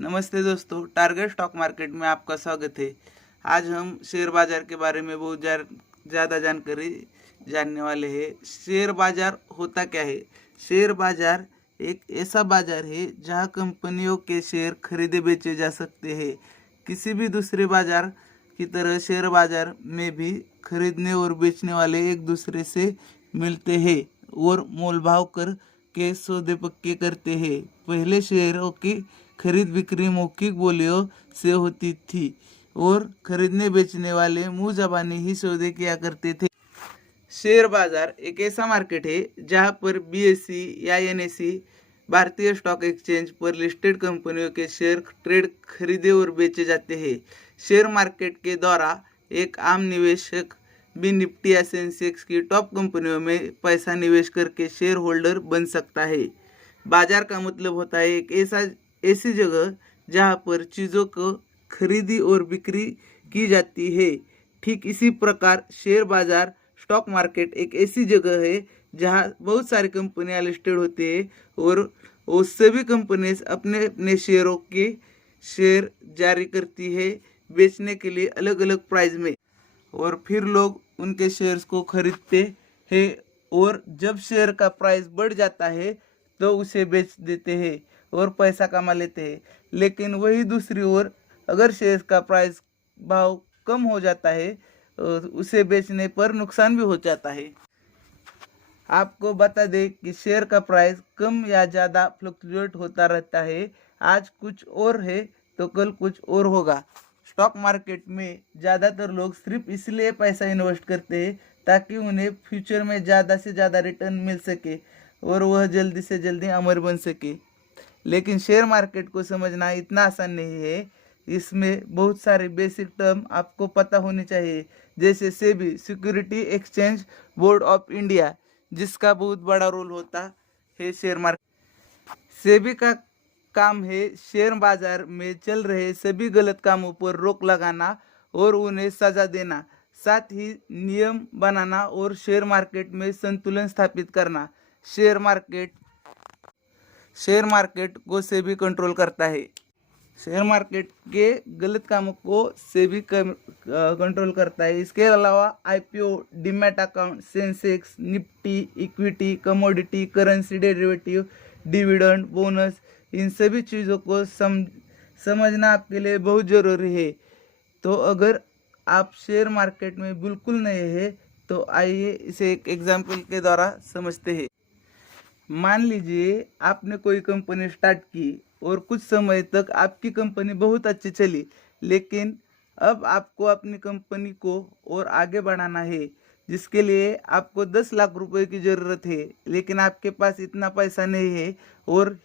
नमस्ते दोस्तों, target stock market में आपका स्वागत है। आज हम शेयर बाजार के बारे में बहुत ज़्यादा जानकारी जानने वाले हैं। शेयर बाजार होता क्या है? शेयर बाजार एक ऐसा बाजार है जहां कंपनियों के शेयर खरीदे बेचे जा सकते हैं। किसी भी दूसरे बाजार की तरह शेयर बाजार में भी खरीदने और बेचने वाले एक दूसरे से मिलते हैं और मोल भाव कर के सौदे पक्के करते हैं। पहले शेयरों की खरीद बिक्री मौखिक बोलियों से होती थी और खरीदने बेचने वाले मुंह जबानी ही सौदे किया करते थे। शेयर बाजार एक ऐसा मार्केट है जहां पर बीएसई या एनएसई भारतीय स्टॉक एक्सचेंज पर लिस्टेड कंपनियों के शेयर ट्रेड खरीदे और बेचे जाते हैं। शेयर मार्केट के द्वारा एक आम निवेशक भी निफ्टी या सेंसेक्स की टॉप कंपनियों में पैसा निवेश करके शेयर होल्डर बन सकता है। बाजार का मतलब होता है एक ऐसी जगह जहां पर चीज़ों को खरीदी और बिक्री की जाती है। ठीक इसी प्रकार शेयर बाजार स्टॉक मार्केट एक ऐसी जगह है जहां बहुत सारी कंपनियां लिस्टेड होती है और वो सभी कंपनीज अपने अपने शेयरों के शेयर जारी करती है बेचने के लिए अलग अलग प्राइस में, और फिर लोग उनके शेयर्स को खरीदते हैं और जब शेयर का प्राइस बढ़ जाता है तो उसे बेच देते हैं और पैसा कमा लेते हैं। लेकिन वही दूसरी ओर अगर शेयर का प्राइस भाव कम हो जाता है उसे बेचने पर नुकसान भी हो जाता है। आपको बता दें कि शेयर का प्राइस कम या ज़्यादा फ्लक्चुएट होता रहता है। आज कुछ और है तो कल कुछ और होगा। स्टॉक मार्केट में ज़्यादातर लोग सिर्फ इसलिए पैसा इन्वेस्ट करते हैं ताकि उन्हें फ्यूचर में ज़्यादा से ज़्यादा रिटर्न मिल सके और वह जल्दी से जल्दी अमर बन सके। लेकिन शेयर मार्केट को समझना इतना आसान नहीं है। इसमें बहुत सारे बेसिक टर्म आपको पता होने चाहिए, जैसे SEBI security exchange board of India, जिसका बहुत बड़ा रोल होता है शेयर मार्केट। सेबी का काम है शेयर बाजार में चल रहे सभी गलत कामों पर रोक लगाना और उन्हें सजा देना, साथ ही नियम बनाना और शेयर मार्केट में संतुलन स्थापित करना। शेयर मार्केट को सेबी कंट्रोल करता है। शेयर मार्केट के गलत कामों को सेबी कंट्रोल करता है। इसके अलावा IPO, demat account, Sensex, Nifty, equity, commodity, currency derivative, dividend, bonus, इन सभी चीज़ों को समझना आपके लिए बहुत ज़रूरी है। तो अगर आप शेयर मार्केट में बिल्कुल नए हैं तो आइए इसे एक एग्जाम्पल के द्वारा समझते हैं। मान लीजिए आपने कोई कंपनी स्टार्ट की और कुछ समय तक आपकी कंपनी बहुत अच्छी चली, लेकिन अब आपको अपनी कंपनी को और आगे बढ़ाना है, जिसके लिए आपको 10 लाख रुपए की ज़रूरत है, लेकिन आपके पास इतना पैसा नहीं है और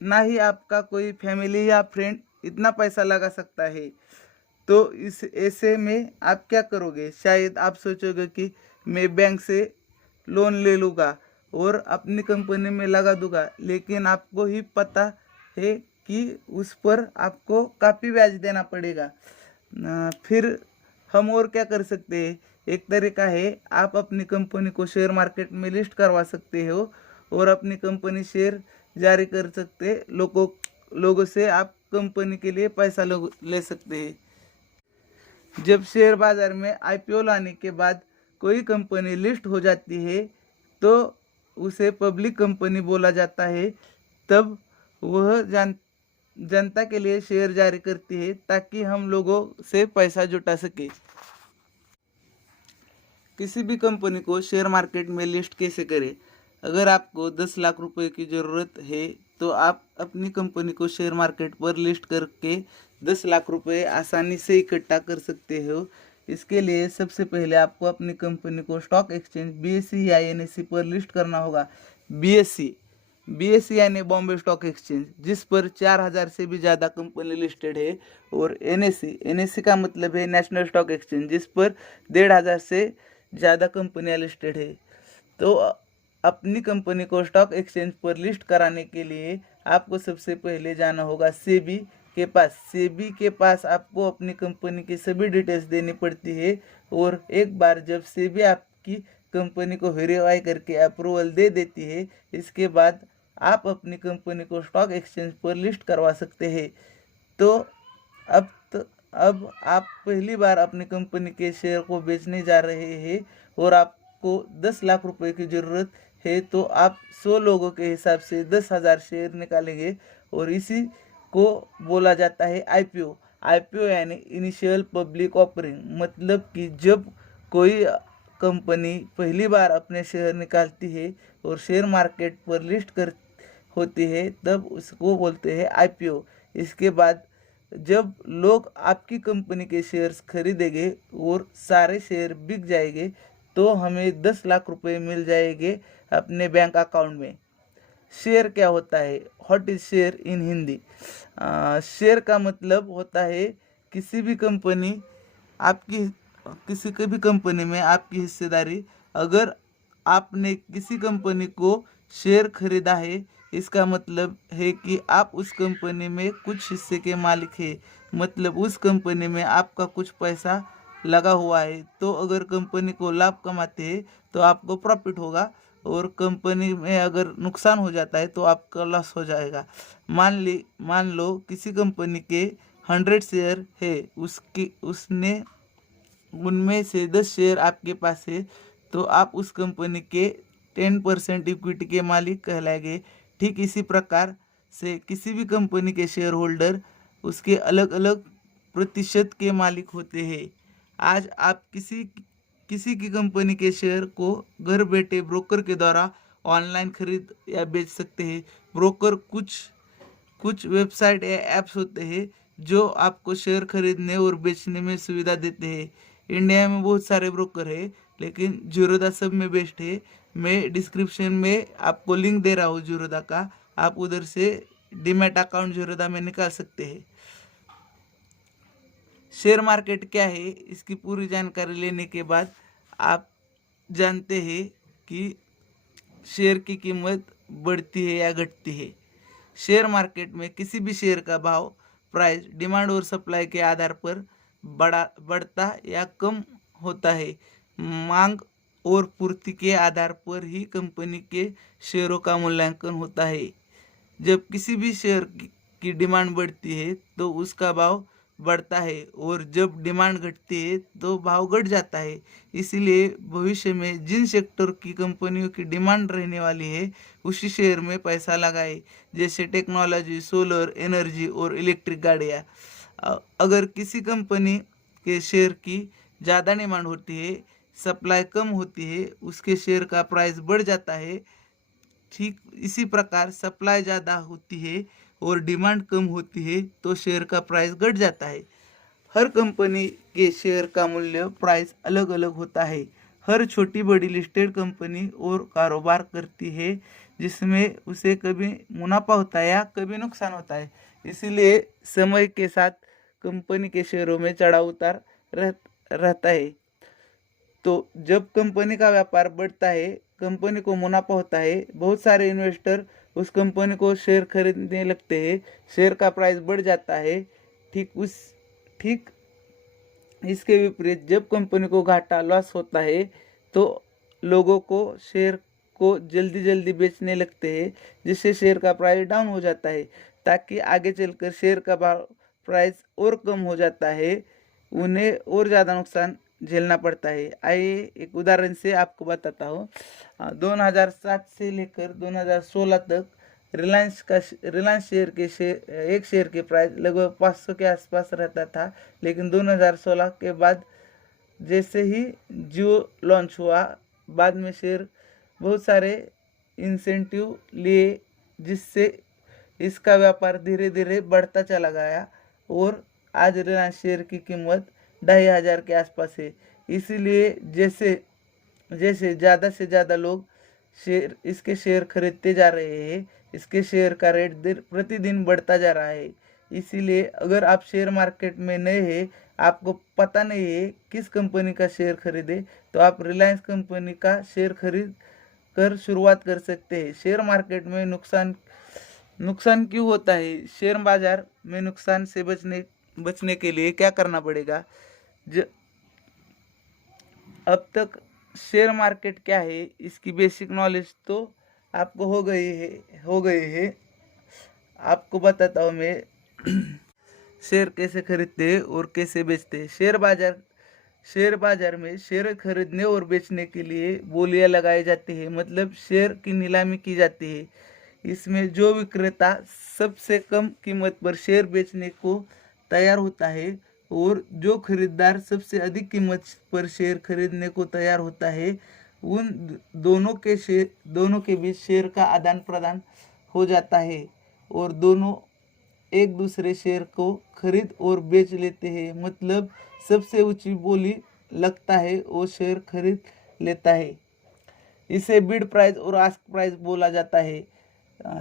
ना ही आपका कोई फैमिली या फ्रेंड इतना पैसा लगा सकता है। तो इस ऐसे में आप क्या करोगे? शायद आप सोचोगे कि मैं बैंक से लोन ले लूँगा और अपनी कंपनी में लगा दूंगा, लेकिन आपको ही पता है कि उस पर आपको काफ़ी ब्याज देना पड़ेगा। फिर हम और क्या कर सकते हैं? एक तरीका है, आप अपनी कंपनी को शेयर मार्केट में लिस्ट करवा सकते हो और अपनी कंपनी शेयर जारी कर सकते लोगों से आप कंपनी के लिए पैसा ले सकते हैं। जब शेयर बाजार में आईपीओ लाने के बाद कोई कंपनी लिस्ट हो जाती है तो उसे पब्लिक कंपनी बोला जाता है। तब वह जनता के लिए शेयर जारी करती है ताकि हम लोगों से पैसा जुटा सके। किसी भी कंपनी को शेयर मार्केट में लिस्ट कैसे करें? अगर आपको 10 लाख रुपए की ज़रूरत है तो आप अपनी कंपनी को शेयर मार्केट पर लिस्ट करके 10 लाख रुपए आसानी से इकट्ठा कर सकते हो। इसके लिए सबसे पहले आपको अपनी कंपनी को स्टॉक एक्सचेंज बीएसई या एनएसई पर लिस्ट करना होगा। बीएसई यानी बॉम्बे स्टॉक एक्सचेंज, जिस पर 4000 से भी ज़्यादा कंपनी लिस्टेड है, और एनएसई का मतलब है नेशनल स्टॉक एक्सचेंज, जिस पर 1500 से ज़्यादा कंपनियां लिस्टेड है। तो अपनी कंपनी को स्टॉक एक्सचेंज पर लिस्ट कराने के लिए आपको सबसे पहले जाना होगा सेबी के पास। सेबी के पास आपको अपनी कंपनी की सभी डिटेल्स देनी पड़ती है और एक बार जब सेबी आपकी कंपनी को वेरीफाई करके अप्रूवल दे देती है, इसके बाद आप अपनी कंपनी को स्टॉक एक्सचेंज पर लिस्ट करवा सकते हैं। तो अब आप पहली बार अपनी कंपनी के शेयर को बेचने जा रहे हैं और आपको 10 लाख रुपए की ज़रूरत है, तो आप 100 लोगों के हिसाब से 10,000 शेयर निकालेंगे और इसी को बोला जाता है आईपीओ। आईपीओ यानी इनिशियल पब्लिक ऑफरिंग, मतलब कि जब कोई कंपनी पहली बार अपने शेयर निकालती है और शेयर मार्केट पर लिस्ट कर होती है, तब उसको बोलते हैं आईपीओ। इसके बाद जब लोग आपकी कंपनी के शेयर्स खरीदेंगे और सारे शेयर बिक जाएंगे, तो हमें 10 लाख रुपए मिल जाएंगे अपने बैंक अकाउंट में। शेयर क्या होता है? What is share in Hindi? Share का मतलब होता है किसी भी कंपनी आपकी किसी भी कंपनी में आपकी हिस्सेदारी। अगर आपने किसी कंपनी को शेयर खरीदा है, इसका मतलब है कि आप उस कंपनी में कुछ हिस्से के मालिक हैं, मतलब उस कंपनी में आपका कुछ पैसा लगा हुआ है। तो अगर कंपनी को लाभ कमाते हैं तो आपको प्रॉफिट होगा, और कंपनी में अगर नुकसान हो जाता है तो आपका लॉस हो जाएगा। मान लो किसी कंपनी के 100 शेयर है, उसने उनमें से 10 शेयर आपके पास है, तो आप उस कंपनी के 10% इक्विटी के मालिक कहलाएंगे। ठीक इसी प्रकार से किसी भी कंपनी के शेयर होल्डर उसके अलग अलग प्रतिशत के मालिक होते हैं। आज आप किसी की कंपनी के शेयर को घर बैठे ब्रोकर के द्वारा ऑनलाइन खरीद या बेच सकते हैं। ब्रोकर कुछ वेबसाइट या ऐप्स होते हैं जो आपको शेयर खरीदने और बेचने में सुविधा देते हैं। इंडिया में बहुत सारे ब्रोकर है, लेकिन जीरोधा सब में बेस्ट है। मैं डिस्क्रिप्शन में आपको लिंक दे रहा हूँ जीरोधा का, आप उधर से डीमैट अकाउंट जीरोधा में निकाल सकते हैं। शेयर मार्केट क्या है, इसकी पूरी जानकारी लेने के बाद आप जानते हैं कि शेयर की कीमत बढ़ती है या घटती है। शेयर मार्केट में किसी भी शेयर का भाव, प्राइस, डिमांड और सप्लाई के आधार पर बढ़ता या कम होता है। मांग और पूर्ति के आधार पर ही कंपनी के शेयरों का मूल्यांकन होता है। जब किसी भी शेयर की डिमांड बढ़ती है तो उसका भाव बढ़ता है, और जब डिमांड घटती है तो भाव घट जाता है। इसलिए भविष्य में जिन सेक्टर की कंपनियों की डिमांड रहने वाली है, उसी शेयर में पैसा लगाए, जैसे टेक्नोलॉजी, सोलर एनर्जी और इलेक्ट्रिक गाड़ियाँ। अगर किसी कंपनी के शेयर की ज़्यादा डिमांड होती है, सप्लाई कम होती है, उसके शेयर का प्राइस बढ़ जाता है। ठीक इसी प्रकार सप्लाई ज़्यादा होती है और डिमांड कम होती है तो शेयर का प्राइस घट जाता है। हर कंपनी के शेयर का मूल्य, प्राइस अलग अलग होता है। हर छोटी बड़ी लिस्टेड कंपनी और कारोबार करती है जिसमें उसे कभी मुनाफा होता है या कभी नुकसान होता है। इसीलिए समय के साथ कंपनी के शेयरों में चढ़ाव उतार रहता है। तो जब कंपनी का व्यापार बढ़ता है, कंपनी को मुनाफा होता है, बहुत सारे इन्वेस्टर उस कंपनी को शेयर खरीदने लगते हैं, शेयर का प्राइस बढ़ जाता है। ठीक इसके विपरीत जब कंपनी को घाटा, लॉस होता है, तो लोगों को शेयर को जल्दी जल्दी बेचने लगते हैं, जिससे शेयर का प्राइस डाउन हो जाता है, ताकि आगे चलकर शेयर का प्राइस और कम हो जाता है, उन्हें और ज़्यादा नुकसान झेलना पड़ता है। आइए एक उदाहरण से आपको बताता हूँ। 2007 से लेकर 2016 तक रिलायंस एक शेयर के प्राइस लगभग 500 के आसपास रहता था। लेकिन 2016 के बाद जैसे ही जियो लॉन्च हुआ, बाद में शेयर बहुत सारे इंसेंटिव लिए, जिससे इसका व्यापार धीरे धीरे बढ़ता चला गया और आज रिलायंस शेयर की कीमत 2,500 के आसपास है। इसीलिए जैसे जैसे ज़्यादा से ज़्यादा लोग इसके शेयर खरीदते जा रहे हैं, इसके शेयर का रेट प्रतिदिन बढ़ता जा रहा है। इसीलिए अगर आप शेयर मार्केट में नए हैं, आपको पता नहीं है किस कंपनी का शेयर खरीदे, तो आप रिलायंस कंपनी का शेयर खरीद कर शुरुआत कर सकते हैं। शेयर मार्केट में नुकसान क्यों होता है? शेयर बाजार में नुकसान से बचने के लिए क्या करना पड़ेगा? अब तक शेयर मार्केट क्या है, इसकी बेसिक नॉलेज तो आपको हो गई है। आपको बताता हूँ मैं। शेयर कैसे खरीदते हैं और कैसे बेचते हैं। शेयर बाजार में शेयर खरीदने और बेचने के लिए बोलियां लगाई जाती है, मतलब शेयर की नीलामी की जाती है। इसमें जो विक्रेता सबसे कम कीमत पर शेयर बेचने को तैयार होता है और जो खरीदार सबसे अधिक कीमत पर शेयर खरीदने को तैयार होता है, उन दोनों के बीच शेयर का आदान प्रदान हो जाता है और दोनों एक दूसरे शेयर को खरीद और बेच लेते हैं। मतलब सबसे ऊंची बोली लगता है वो शेयर खरीद लेता है। इसे बिड प्राइस और आस्क प्राइस बोला जाता है।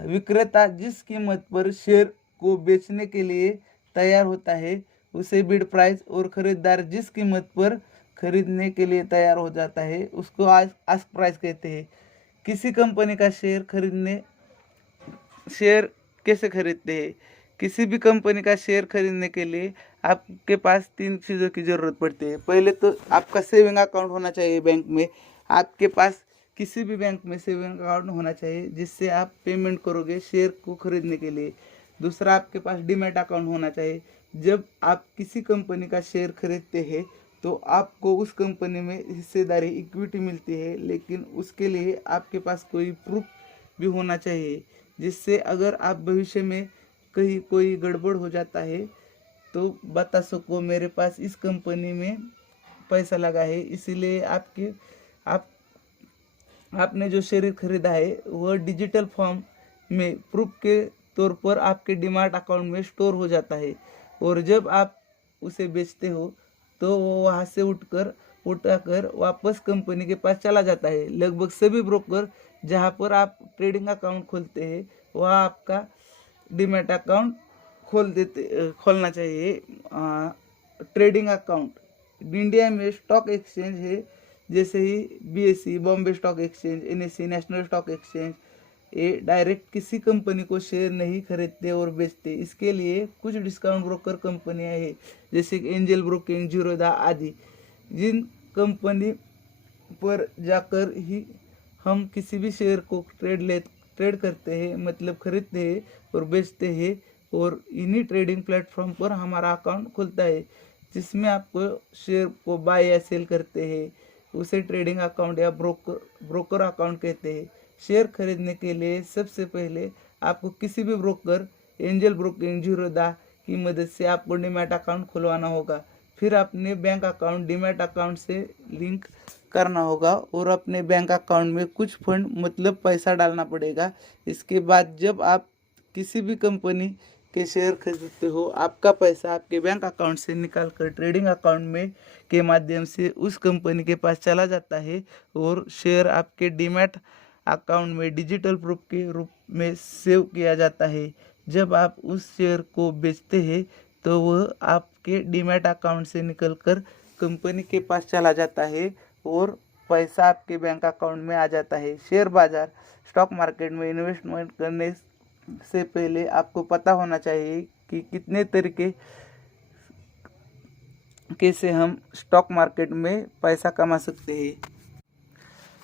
विक्रेता जिस कीमत पर शेयर को बेचने के लिए तैयार होता है उसे बिड प्राइस, और खरीदार जिस कीमत पर खरीदने के लिए तैयार हो जाता है उसको आस्क प्राइस कहते हैं। किसी कंपनी का शेयर कैसे खरीदते हैं। किसी भी कंपनी का शेयर खरीदने के लिए आपके पास 3 चीज़ों की ज़रूरत पड़ती है। पहले तो आपका सेविंग अकाउंट होना चाहिए बैंक में। आपके पास किसी भी बैंक में सेविंग अकाउंट होना चाहिए जिससे आप पेमेंट करोगे शेयर को खरीदने के लिए। दूसरा, आपके पास डीमैट अकाउंट होना चाहिए। जब आप किसी कंपनी का शेयर खरीदते हैं तो आपको उस कंपनी में हिस्सेदारी इक्विटी मिलती है, लेकिन उसके लिए आपके पास कोई प्रूफ भी होना चाहिए, जिससे अगर आप भविष्य में कहीं कोई गड़बड़ हो जाता है तो बता सको मेरे पास इस कंपनी में पैसा लगा है, इसीलिए आपने जो शेयर खरीदा है वह डिजिटल फॉर्म में प्रूफ के तौर पर आपके डीमैट अकाउंट में स्टोर हो जाता है और जब आप उसे बेचते हो तो वो वहाँ से उठाकर वापस कंपनी के पास चला जाता है। लगभग सभी ब्रोकर जहाँ पर आप ट्रेडिंग अकाउंट खोलते हैं वहाँ आपका डीमैट अकाउंट खोलना चाहिए। ट्रेडिंग अकाउंट इंडिया में स्टॉक एक्सचेंज है, जैसे ही BSE Bombay stock exchange, NSE national stock exchange, ये डायरेक्ट किसी कंपनी को शेयर नहीं खरीदते और बेचते। इसके लिए कुछ डिस्काउंट ब्रोकर कंपनियां हैं जैसे कि एंजल ब्रोकिंग, जीरोधा आदि, जिन कंपनी पर जाकर ही हम किसी भी शेयर को ट्रेड करते हैं, मतलब खरीदते हैं और बेचते हैं, और इन्हीं ट्रेडिंग प्लेटफॉर्म पर हमारा अकाउंट खुलता है जिसमें आपको शेयर को बाय या सेल करते हैं। उसे ट्रेडिंग अकाउंट या ब्रोकर अकाउंट कहते हैं। शेयर खरीदने के लिए सबसे पहले आपको किसी भी ब्रोकर, एंजल ब्रोकिंग, जीरोधा की मदद से आपको डीमैट अकाउंट खुलवाना होगा। फिर अपने बैंक अकाउंट डीमैट अकाउंट से लिंक करना होगा और अपने बैंक अकाउंट में कुछ फंड मतलब पैसा डालना पड़ेगा। इसके बाद जब आप किसी भी कंपनी के शेयर खरीदते हो, आपका पैसा आपके बैंक अकाउंट से निकाल कर ट्रेडिंग अकाउंट में के माध्यम से उस कंपनी के पास चला जाता है और शेयर आपके डीमैट अकाउंट में डिजिटल प्रूफ के रूप में सेव किया जाता है। जब आप उस शेयर को बेचते हैं तो वह आपके डीमैट अकाउंट से निकलकर कंपनी के पास चला जाता है और पैसा आपके बैंक अकाउंट में आ जाता है। शेयर बाजार स्टॉक मार्केट में इन्वेस्टमेंट करने से पहले आपको पता होना चाहिए कि कितने तरीके कैसे हम स्टॉक मार्केट में पैसा कमा सकते हैं।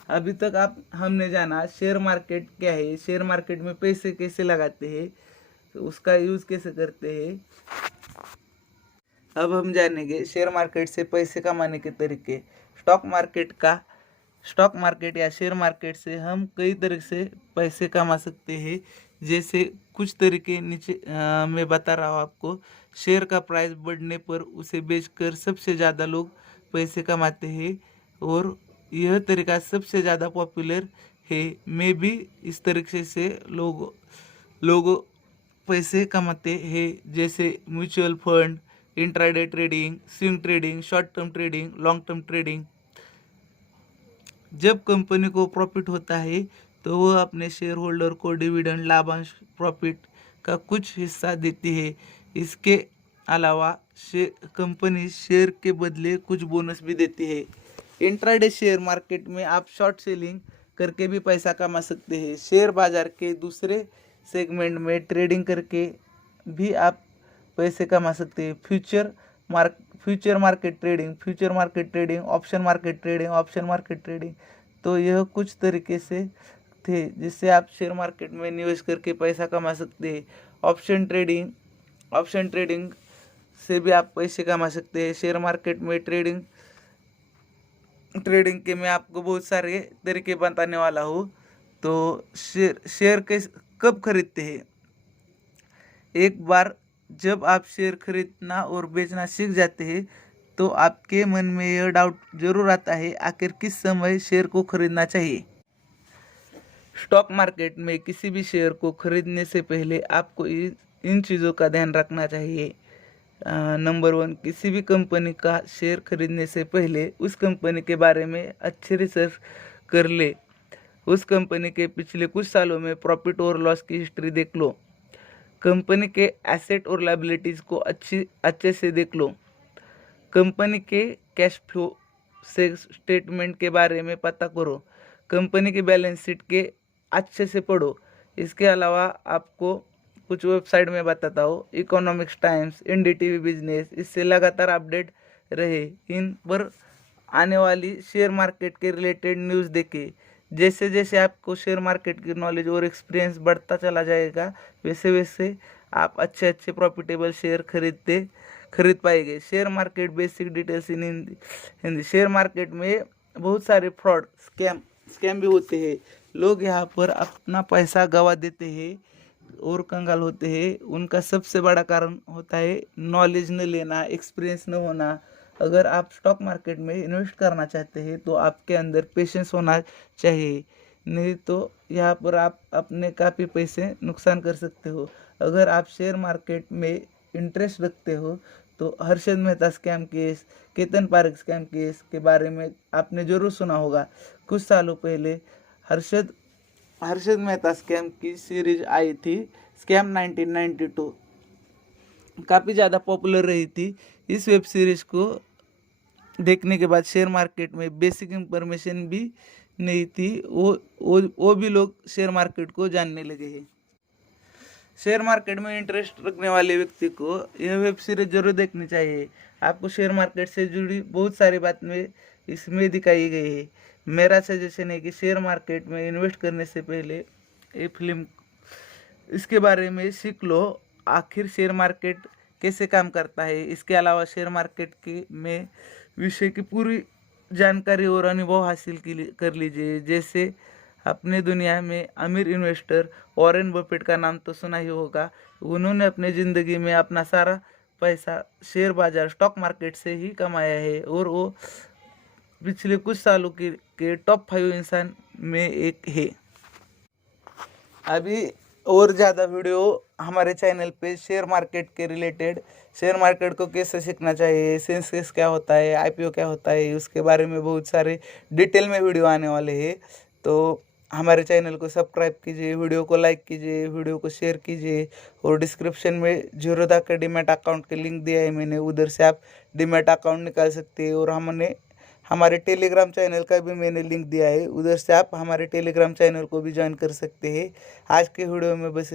अभी तक हमने जाना शेयर मार्केट क्या है, शेयर मार्केट में पैसे कैसे लगाते हैं, तो उसका यूज़ कैसे करते हैं। अब हम जानेंगे शेयर मार्केट से पैसे कमाने के तरीके। स्टॉक मार्केट या शेयर मार्केट से हम कई तरह से पैसे कमा सकते हैं। जैसे कुछ तरीके नीचे मैं बता रहा हूँ आपको। शेयर का प्राइस बढ़ने पर उसे बेचकर सबसे ज़्यादा लोग पैसे कमाते हैं और यह तरीका सबसे ज़्यादा पॉपुलर है। मैं भी इस तरीके से लोग पैसे कमाते हैं, जैसे mutual fund, intraday trading, swing trading, short term trading, long term trading. जब कंपनी को प्रॉफिट होता है तो वह अपने शेयर होल्डर को डिविडेंड, लाभांश, प्रॉफिट का कुछ हिस्सा देती है। इसके अलावा कंपनी शेयर के बदले कुछ बोनस भी देती है। इंट्राडे शेयर मार्केट में आप शॉर्ट सेलिंग करके भी पैसा कमा सकते हैं। शेयर बाजार के दूसरे सेगमेंट में ट्रेडिंग करके भी आप पैसे कमा सकते हैं। Future market trading, option market trading. तो यह कुछ तरीके से थे जिससे आप शेयर मार्केट में निवेश करके पैसा कमा सकते हैं। ऑप्शन ट्रेडिंग से भी आप पैसे कमा सकते हैं। शेयर मार्केट में ट्रेडिंग के मैं आपको बहुत सारे तरीके बताने वाला हूँ। तो शेयर के कब खरीदते हैं? एक बार जब आप शेयर खरीदना और बेचना सीख जाते हैं तो आपके मन में यह डाउट जरूर आता है, आखिर किस समय शेयर को खरीदना चाहिए। स्टॉक मार्केट में किसी भी शेयर को खरीदने से पहले आपको इन चीज़ों का ध्यान रखना चाहिए। नंबर 1, किसी भी कंपनी का शेयर खरीदने से पहले उस कंपनी के बारे में अच्छे रिसर्च कर ले। उस कंपनी के पिछले कुछ सालों में प्रॉफिट और लॉस की हिस्ट्री देख लो। कंपनी के एसेट और लायबिलिटीज़ को अच्छे से देख लो। कंपनी के कैश फ्लो से स्टेटमेंट के बारे में पता करो। कंपनी की बैलेंस शीट के अच्छे से पढ़ो। इसके अलावा आपको कुछ वेबसाइट में बताता हूँ, इकोनॉमिक्स टाइम्स, एनडीटीवी बिजनेस, इससे लगातार अपडेट रहे। इन पर आने वाली शेयर मार्केट के रिलेटेड न्यूज़ देखें। जैसे जैसे आपको शेयर मार्केट की नॉलेज और एक्सपीरियंस बढ़ता चला जाएगा, वैसे वैसे आप अच्छे प्रॉफिटेबल शेयर खरीद पाएंगे। Share market basic details in Hindi. Share market में बहुत सारे फ्रॉड स्कैम भी होते हैं। लोग यहाँ पर अपना पैसा गवा देते हैं और कंगाल होते हैं। उनका सबसे बड़ा कारण होता है नॉलेज न लेना, एक्सपीरियंस न होना। अगर आप स्टॉक मार्केट में इन्वेस्ट करना चाहते हैं तो आपके अंदर पेशेंस होना चाहिए, नहीं तो यहाँ पर आप अपने काफ़ी पैसे नुकसान कर सकते हो। अगर आप शेयर मार्केट में इंटरेस्ट रखते हो तो Harshad Mehta scam case, Ketan Parekh scam case के बारे में आपने ज़रूर सुना होगा। कुछ सालों पहले हर्षद मेहता स्कैम की सीरीज आई थी, स्कैम 1992, काफ़ी ज़्यादा पॉपुलर रही थी। इस वेब सीरीज़ को देखने के बाद शेयर मार्केट में बेसिक इंफॉर्मेशन भी नहीं थी, वो भी लोग शेयर मार्केट को जानने लगे हैं। शेयर मार्केट में इंटरेस्ट रखने वाले व्यक्ति को यह वेब सीरीज जरूर देखनी चाहिए। आपको शेयर मार्केट से जुड़ी बहुत सारी बातें इसमें दिखाई गई है। मेरा सजेशन है कि शेयर मार्केट में इन्वेस्ट करने से पहले ये फिल्म इसके बारे में सीख लो, आखिर शेयर मार्केट कैसे काम करता है। इसके अलावा शेयर मार्केट के में विषय की पूरी जानकारी और अनुभव हासिल कर लीजिए। जैसे अपने दुनिया में अमीर इन्वेस्टर वॉरेन बफेट का नाम तो सुना ही होगा। उन्होंने अपने ज़िंदगी में अपना सारा पैसा शेयर बाजार स्टॉक मार्केट से ही कमाया है और वो पिछले कुछ सालों के टॉप 5 इंसान में एक है। अभी और ज़्यादा वीडियो हमारे चैनल पे शेयर मार्केट के रिलेटेड, शेयर मार्केट को कैसे सीखना चाहिए, सेंसेक्स क्या होता है, आईपीओ क्या होता है, उसके बारे में बहुत सारे डिटेल में वीडियो आने वाले हैं। तो हमारे चैनल को सब्सक्राइब कीजिए, वीडियो को लाइक कीजिए, वीडियो को शेयर कीजिए और डिस्क्रिप्शन में जीरोधा का डीमैट अकाउंट के लिंक दिया है मैंने, उधर से आप डीमैट अकाउंट निकाल सकते हैं। और हमारे टेलीग्राम चैनल का भी मैंने लिंक दिया है, उधर से आप हमारे टेलीग्राम चैनल को भी ज्वाइन कर सकते हैं। आज के वीडियो में बस